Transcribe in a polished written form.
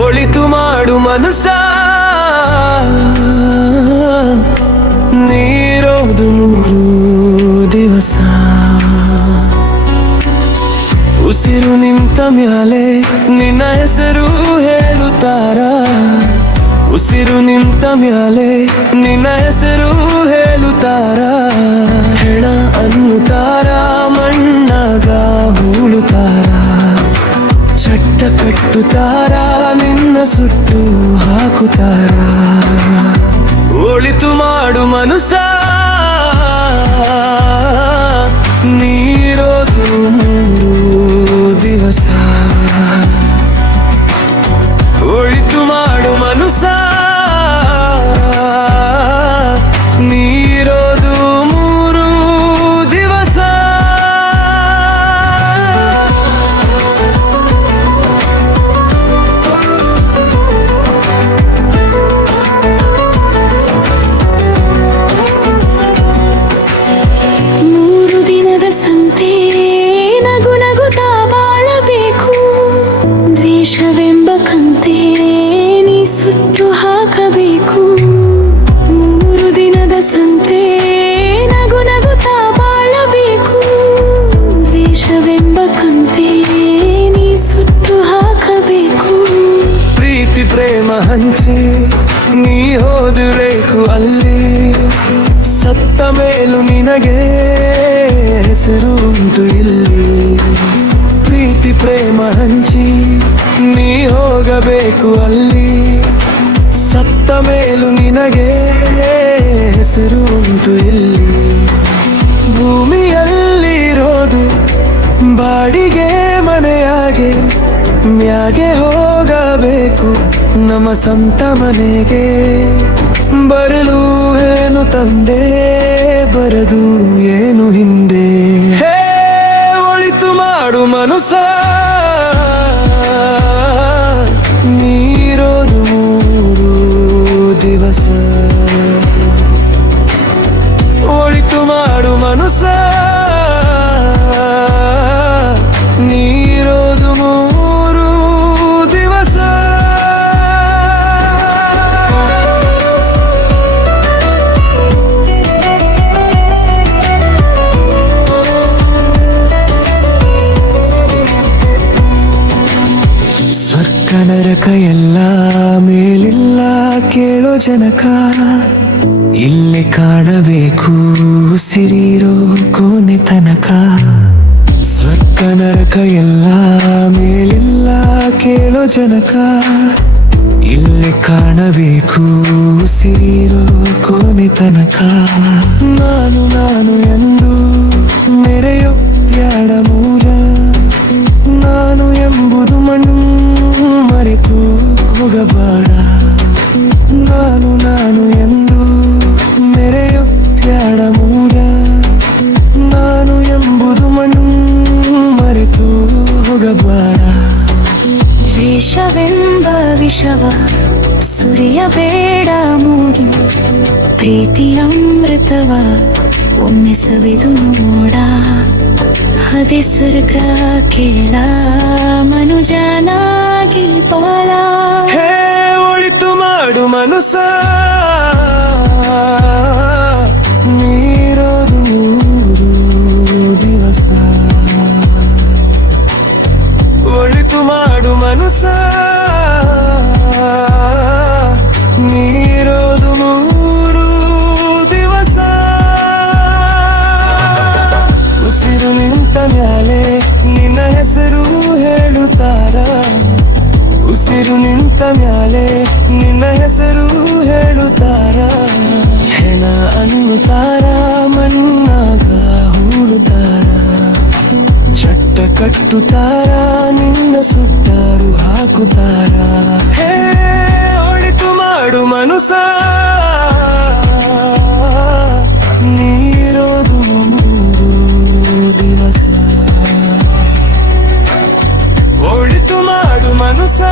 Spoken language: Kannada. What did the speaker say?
ಒಳಿತು ಮಾಡು ಮನಸ, ನೀರೋದು 3 ದಿವಸ. ಉಸಿರು ನಿಂತ ಮ್ಯಾಲೆ ನಿನ್ನ ಹೆಸರು ಹೇಳುತ್ತಾರ, ಉಸಿರು ನಿಂತ ಮ್ಯಾಲೆ ನಿನ್ನ ಹೆಸರು ಹೇಳುತ್ತಾರ. ಹೆಣ ಅನ್ನುತ್ತಾರ, ಮಣ್ಣಾಗ ಹೂಳುತ್ತಾರ, ಚಟ್ಟ ಕಟ್ಟುತ್ತಾರ, ನಿನ್ನ ಸುಟ್ಟು ಹಾಕುತ್ತಾರ. ಒಳಿತು ಮಾಡು ಮನುಷ್ಯ, ನೀರೋದು 3 ದಿವಸ. ಒಳಿತು ಮಾಡು ಮನುಷ್ಯ, ನೀರೋದು 3 ದಿವಸ. ಸಂತೆ ನಗು ನಗುತ್ತಾ ಬಾಳಬೇಕು, ದ್ವೇಷವೆಂಬ ಕಂತೆ ನೀ ಸುಟ್ಟು ಹಾಕಬೇಕು. 3 ದಿನದ ಸಂತೆ ನಗು ನಗುತ್ತಾ ಬಾಳಬೇಕು, ದ್ವೇಷವೆಂಬ ಕಂತೆ ನೀ ಸುಟ್ಟು ಹಾಕಬೇಕು. ಪ್ರೀತಿ ಪ್ರೇಮ ಹಂಚಿ ನೀ ಹೋದಿರಬೇಕು ಅಲ್ಲಿ, ಸತ್ತ ಮೇಲೂ ನಿನಗೆ ಹೆಸರು ಉಂಟು ಇಲ್ಲಿ. ಪ್ರೀತಿ ಪ್ರೇಮ ಹಂಚಿ ನೀ ಹೋಗಬೇಕು ಅಲ್ಲಿ, ಸತ್ತ ಮೇಲೂ ನಿನಗೆ ಹೆಸರು ಉಂಟು ಇಲ್ಲಿ. ಭೂಮಿಯಲ್ಲಿರೋದು ಬಾಡಿಗೆ ಮನೆಯಾಗೆ, ಮ್ಯಾಗೆ ಹೋಗಬೇಕು ನಮ್ಮ ಸ್ವಂತ ಮನೆಗೆ. ಬರಲು ಏನು ತಂದೆ, ಬರದು ಏನು ಹಿಂದೆ. ಹೇ ಒಳಿತು ಮಾಡು ಮನುಷ್ಯ, ನೀರೋದು 3 ದಿವಸ. ಒಳಿತು ಮಾಡು ಮನುಷ್ಯ, ನೀರೋದು 3 ದಿವಸ. ಸ್ವರ್ಗ ನರಕ ಎಲ್ಲ ಮೇಲಿಲ್ಲ ಕೇಳೋ ಜನಕ, ಇಲ್ಲಿ ಕಾಣಬೇಕು ಸಿರಿರೋ ಕೊನೆ ತನಕ. ಸ್ವರ್ಗ ನರಕ ಎಲ್ಲ ಮೇಲಿಲ್ಲ ಕೇಳೋ ಜನಕ, ಇಲ್ಲಿ ಕಾಣಬೇಕು ಸಿರಿರೋ ಕೊನೆ ತನಕ. ನಾನು ನಾನು ಎಂದು ಮೆರೆಯೋ ಬ್ಯಾಡ ಮೂರ, ನಾನು ಎಂಬುದು ಮಣ್ಣು ಮರೆತು ಹೋಗಬೇಡ. ನಾನು ನಾನು ಎಂದು ಮೆರೆಯೋ ಬ್ಯಾಡ ಮೂರ, ನಾನು ಎಂಬುದು ಮಣ್ಣು ಮರೆತು ಹೋಗಬೇಡ. ದ್ವೇಷವೆಂಬ ವಿಷವ ಸುರಿಯಬೇಡ ಮೂಗಿ, ಪ್ರೀತಿ ಅಮೃತವ ಒಮ್ಮೆ ಸವಿದು ನೋಡ. ಅದೇ ಸ್ವರ್ಗ ಕೇಳ ಮನುಜನಾಗಿ ಬಾಳ. ಹೇ ಒಳಿತು ಮಾಡು ಮನುಷ್ಯ, ನೀರೋದು 3 ದಿವಸ. ಒಳಿತು ಮಾಡು ಮನುಷ್ಯ, ನೀರೋದು 3 ದಿವಸ. ಉಸಿರು ನಿಂತ ಮ್ಯಾಲೆ ನಿನ್ನ ಹೆಸರು ಹೇಳುತ್ತಾರ, ಉಸಿರು ನಿಂತ ಮ್ಯಾಲೆ ನಿನ್ನ ಹೆಸರು ಹೇಳುತ್ತಾರ. ಹೆಣ ಅನ್ನುತ್ತಾರ, ಮಣ್ಣಾಗ ಹೂಳುತ್ತಾರ, ಚಟ್ಟ ಕಟ್ಟುತ್ತಾರ, ನಿನ್ನ ಸುಟ್ಟರು ಹಾಕುತ್ತಾರ. ಹೇ ಒಳಿತು ಮಾಡು ಮನುಷ್ಯ, ನೀರೋದು 3 ದಿವಸ. ಒಳಿತು ಮಾಡು ಮನುಷ್ಯ,